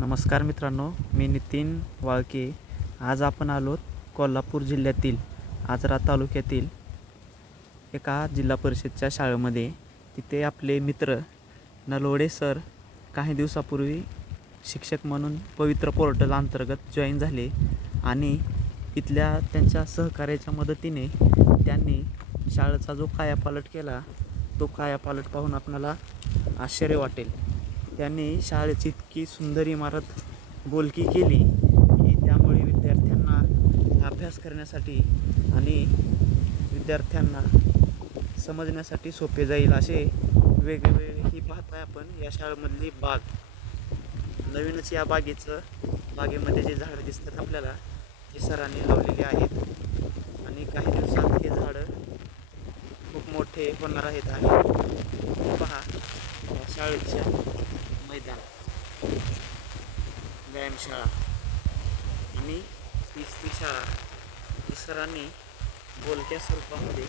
नमस्कार मित्रांनो मी नितीन वाळके. आज आपण आलो कोल्हापूर जिल्ह्यातील आजरा तालुक्यातील एका जिल्हा परिषदच्या शाळेमध्ये. तिथे आपले मित्र नलवडे सर काही दिवसापूर्वी शिक्षक म्हणून पवित्र पोर्टल अंतर्गत जॉईन झाले आणि इथल्या त्यांच्या सहकार्याच्या मदतीने त्यांनी शाळेचा जो कायापालट केला तो कायापालट पाहून आपणाला आश्चर्य वाटेल. त्यांनी शाळेची इतकी सुंदर इमारत बोलकी केली की त्यामुळे विद्यार्थ्यांना अभ्यास करण्यासाठी आणि विद्यार्थ्यांना समजण्यासाठी सोपे जाईल असे वेगवेगळे ही पाहताय आपण या शाळेमधली बाग. नवीनच या बागेचं बागेमध्ये जे झाडं दिसतात आपल्याला हे सरांनी लावलेली आहेत. आणि काही दिवसात हे झाडं खूप मोठे होणार आहेत आणि पहा या शाळेच्या मैदान व्यायामशाळा. आणि तीच ती शाळा. ही सरांनी बोलक्या स्वरूपामध्ये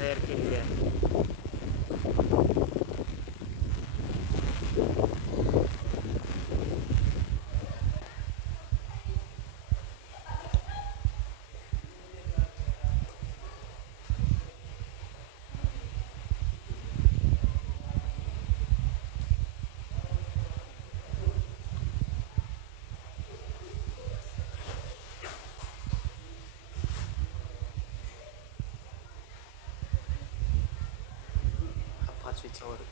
तयार केलेली आहे. हा पाचवीचा वर्ग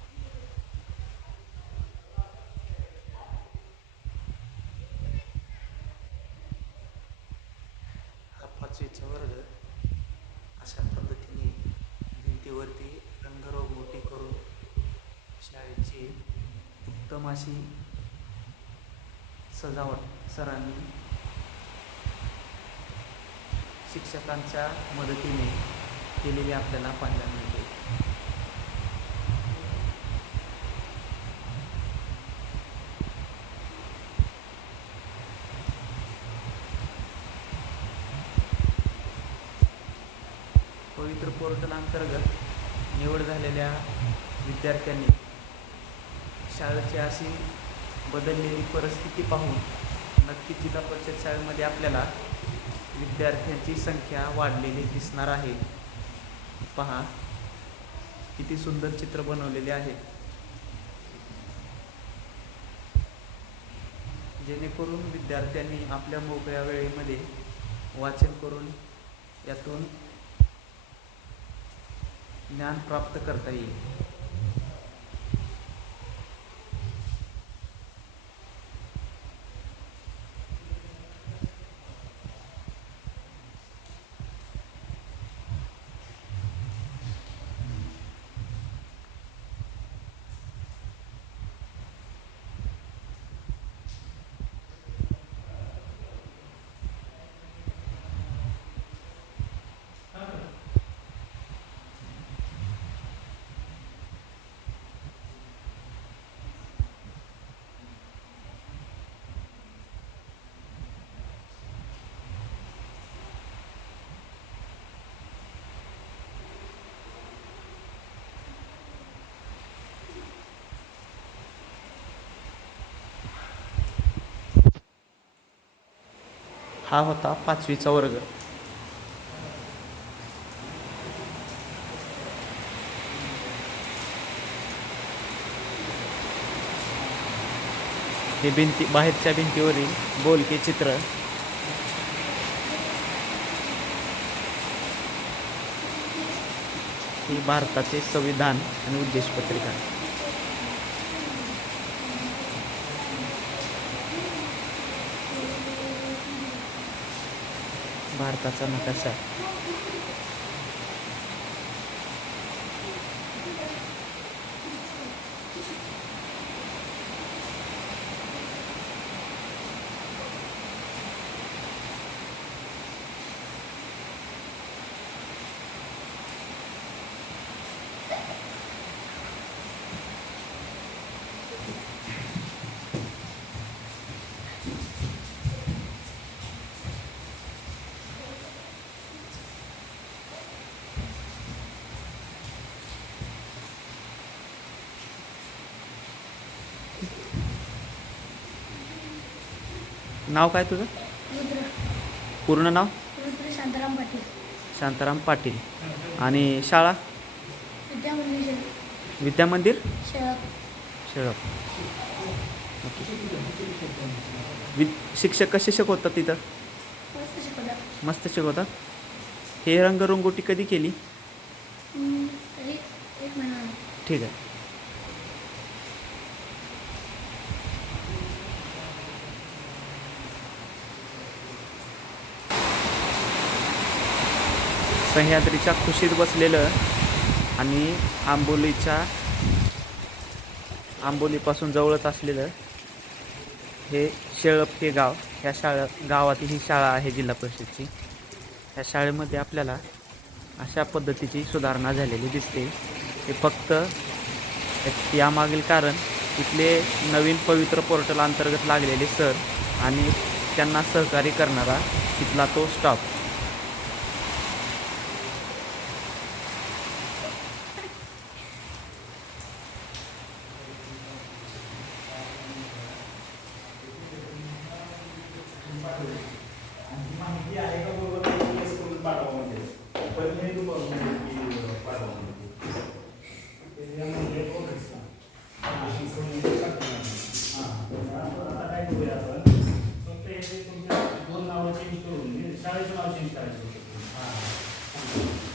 हा पाचवीचा वर्ग अशा पद्धतीने भिंतीवरती रंगरंगोटी करून शाळेची उत्तम अशी सजावट सरांनी शिक्षकांच्या मदतीने केलेली आपल्याला पाहायला मिळते. पवित्र पोर्टल अंतर्गत निवड झालेल्या विद्यार्थ्यांनी शाळेची अशी बदललेली परिस्थिती पाहून नक्की जिल्हा परिषद शाळेमध्ये आपल्याला विद्यार्थ्यांची संख्या वाढलेली दिसणार आहे. पहा किती सुंदर चित्र बनवलेले आहे. जेणेकरून विद्यार्थ्यांनी आपल्या मोकळ्या वेळेमध्ये वाचन करून यातून ज्ञान प्राप्त करता येईल. हा होता पाचवीचा वर्ग. हे भिंती बाहेरच्या भिंतीवरील बोलके चित्र. ही भारताचे संविधान आणि उद्देश भारताचा नकाशा नाव काय तुझं? रुद्र. पूर्ण नाव? रुद्र शांताराम पाटील. शांताराम पाटील. आणि शाळा? विद्या मंदिर विद्या मंदिर? शहर. शेळप ओके. वि शिक्षक कसे शिकवतात तिथं? मस्त शिकवतात. मस्त शिकवतात? हे रंगरंगोटी कधी केली? हम्म, तरी एक महिना झाला. ठीक आहे. सह्याद्रीच्या खुशीत बसलेलं आणि आंबोलीच्या आंबोलीपासून जवळच असलेलं हे शेळप हे गाव. ह्या शाळा गावातील ही शाळा आहे जिल्हा परिषदची. ह्या शाळेमध्ये आपल्याला अशा पद्धतीची सुधारणा झालेली दिसते. हे फक्त यामागील कारण इथले नवीन पवित्र पोर्टल अंतर्गत लागलेले सर आणि त्यांना सहकार्य करणारा तिथला तो स्टाफ Amen.